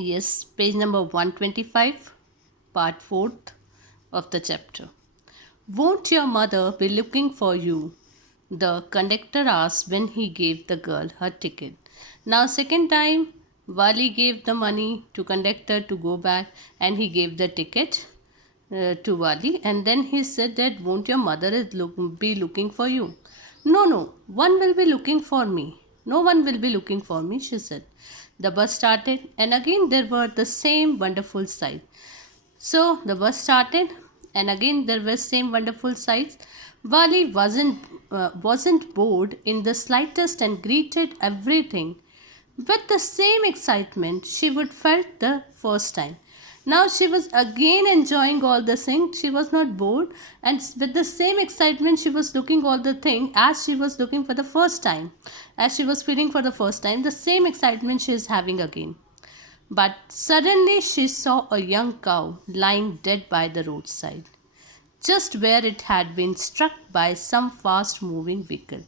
Yes, page number 125, part 4th of the chapter. Won't your mother be looking for you? The conductor asked when he gave the girl her ticket. Now, second time, Wali gave the money to conductor to go back and he gave the ticket to Wali, and then he said that won't your mother be looking for you? No, no, one will be looking for me. No one will be looking for me, she said. The bus started, and again there were the same wonderful sights. So the bus started, and again there were same wonderful sights. Wali wasn't bored in the slightest and greeted everything with the same excitement she would felt the first time. Now she was again enjoying all the things. She was not bored, and with the same excitement she was looking all the thing as she was looking for the first time, as she was feeling for the first time. The same excitement she is having again. But suddenly she saw a young cow lying dead by the roadside, just where it had been struck by some fast moving vehicle.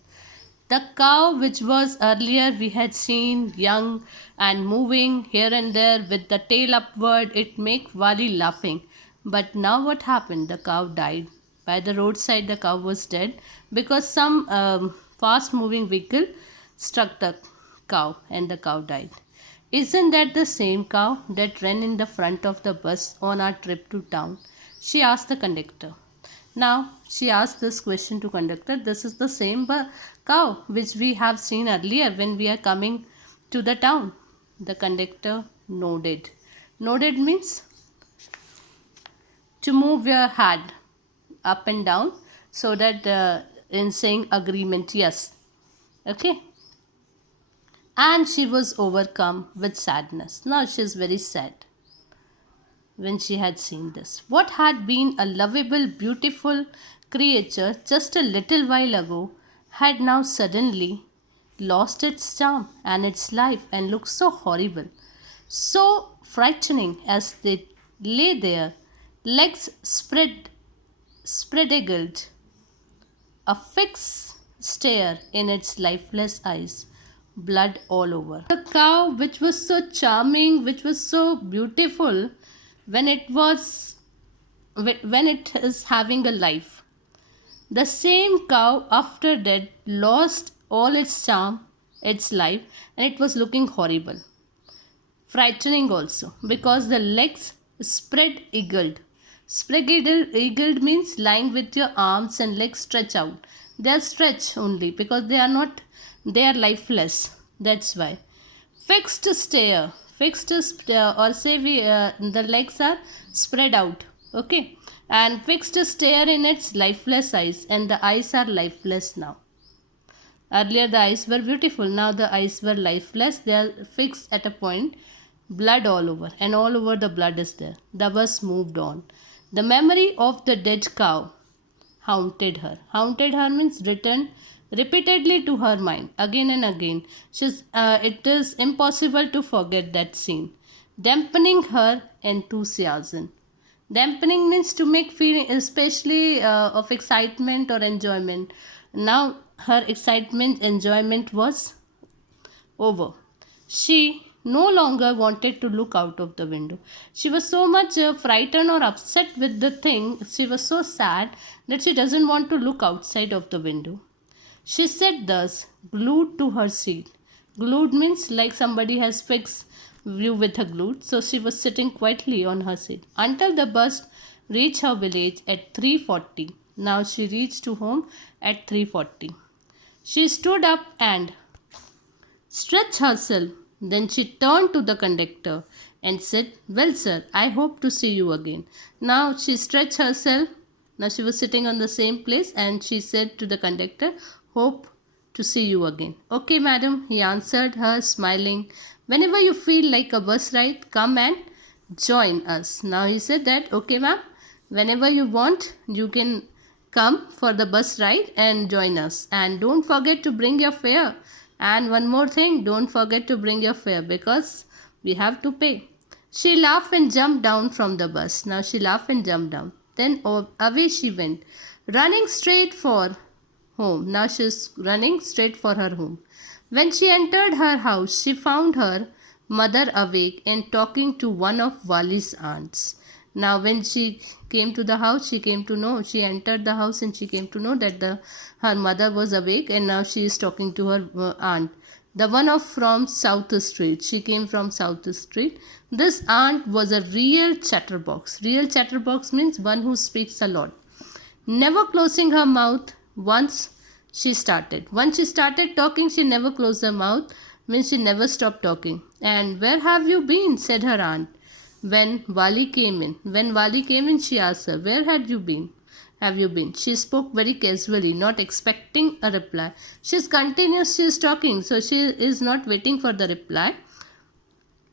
The cow, which was earlier we had seen young and moving here and there with the tail upward, it made Wali laughing. But now what happened? The cow died. By the roadside, the cow was dead because some fast moving vehicle struck the cow and the cow died. Isn't that the same cow that ran in the front of the bus on our trip to town? She asked the conductor. Now she asked this question to conductor. This is the same cow which we have seen earlier when we are coming to the town. The conductor nodded. Nodded means to move your head up and down so that in saying agreement, yes. Okay. And she was overcome with sadness. Now she is very sad when she had seen this. What had been a lovable, beautiful creature just a little while ago had now suddenly lost its charm and its life and looked so horrible, so frightening as they lay there, legs spread eagled, a fixed stare in its lifeless eyes, blood all over. The cow, which was so charming, which was so beautiful, when it is having a life, the same cow after that lost all its charm, its life, and it was looking horrible, frightening also, because the legs spread eagled. Eagled means lying with your arms and legs stretch out. They are stretched only because they are lifeless. That's why. Fixed stare, or say the legs are spread out. Okay, and fixed stare in its lifeless eyes, and the eyes are lifeless now. Earlier the eyes were beautiful, now the eyes were lifeless. They are fixed at a point. Blood all over, and all over the blood is there. The bus moved on. The memory of the dead cow haunted her. Haunted her means returned repeatedly to her mind again and again. It is impossible to forget that scene, dampening her enthusiasm. Dampening means to make feeling, especially of excitement or enjoyment. Now her excitement, enjoyment was over. She no longer wanted to look out of the window. She was so much frightened or upset with the thing. She was so sad that she doesn't want to look outside of the window. She sat thus, glued to her seat. Glued means like somebody has fixed you with a glue. So she was sitting quietly on her seat until the bus reached her village at 3:40. Now she reached to home at 3:40. She stood up and stretched herself. Then she turned to the conductor and said, "Well, sir, I hope to see you again." Now she stretched herself. Now she was sitting on the same place and she said to the conductor, "Hope to see you again." "Okay, madam," he answered her, smiling. "Whenever you feel like a bus ride, come and join us." Now he said that, "Okay, ma'am, whenever you want, you can come for the bus ride and join us. And don't forget to bring your fare. And one more thing, don't forget to bring your fare because we have to pay." She laughed and jumped down from the bus. Now she laughed and jumped down. Then away she went, running straight for home. Now she is running straight for her home. When she entered her house, she found her mother awake and talking to one of Wali's aunts. Now, when she came to the house, she came to know, she entered the house and she came to know that her mother was awake, and now she is talking to her aunt. The one of from South Street. She came from South Street. This aunt was a real chatterbox. Real chatterbox means one who speaks a lot. Never closing her mouth once she started. Once she started talking, she never closed her mouth, means she never stopped talking. And where have you been? Said her aunt. When Wali came in. When Wali came in, she asked her, where had you been? Have you been? She spoke very casually, not expecting a reply. She is talking, so she is not waiting for the reply.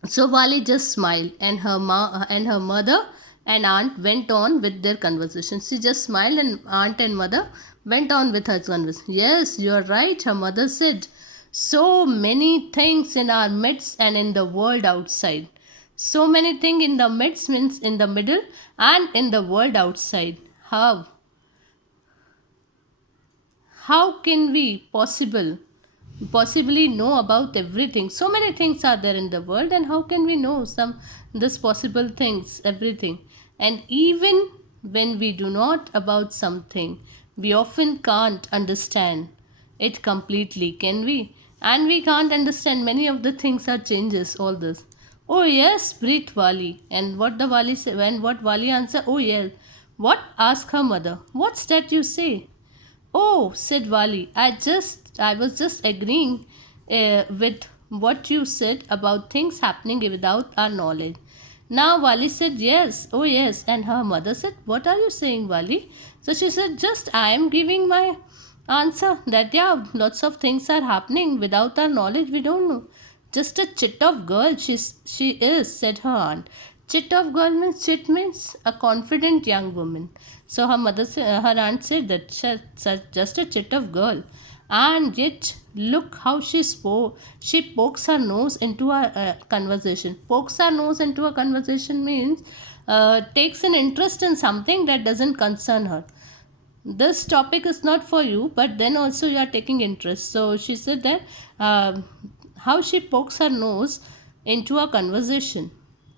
So Wali just smiled, and her mother and aunt went on with their conversation. She just smiled, and aunt and mother went on with her conversation. Yes, you are right, her mother said. So many things in our midst and in the world outside. So many things in the midst means in the middle and in the world outside. How can we possibly know about everything? So many things are there in the world, and how can we know some this possible things, everything? And even when we do not about something, we often can't understand it completely, can we? And we can't understand many of the things are changes, all this. Oh yes, breathed Wali. And what the Wali say, when what Wali answer? Oh yes. What? Asked her mother. What's that you say? Oh, said Wali, I was just agreeing with what you said about things happening without our knowledge. Now Wali said, yes, oh yes. And her mother said, what are you saying, Wali? So she said, just I am giving my answer that, yeah, lots of things are happening without our knowledge, we don't know. Just a chit of girl she is, said her aunt. Chit of girl means, chit means a confident young woman. So her aunt said that she's just a chit of girl. And yet, look how she spoke. She pokes her nose into a conversation. Pokes her nose into a conversation means takes an interest in something that doesn't concern her. This topic is not for you, but then also you are taking interest. So she said that how she pokes her nose into a conversation,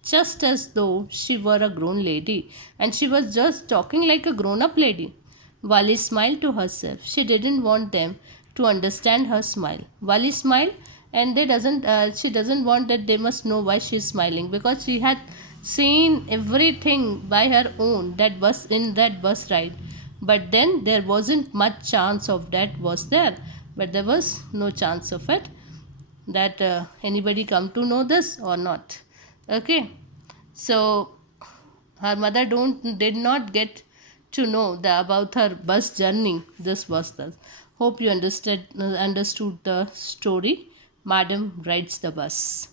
just as though she were a grown lady, and she was just talking like a grown up lady. Wali smiled to herself. She didn't want them to understand her smile. Wali smiled, and she doesn't want that they must know why she is smiling, because she had seen everything by her own that bus in that bus ride. But then there wasn't much chance of that, was there? But there was no chance of it that anybody come to know this or not. Okay, so her mother did not get to know about her bus journey. This was the. Hope you understood the story. Madam rides the bus.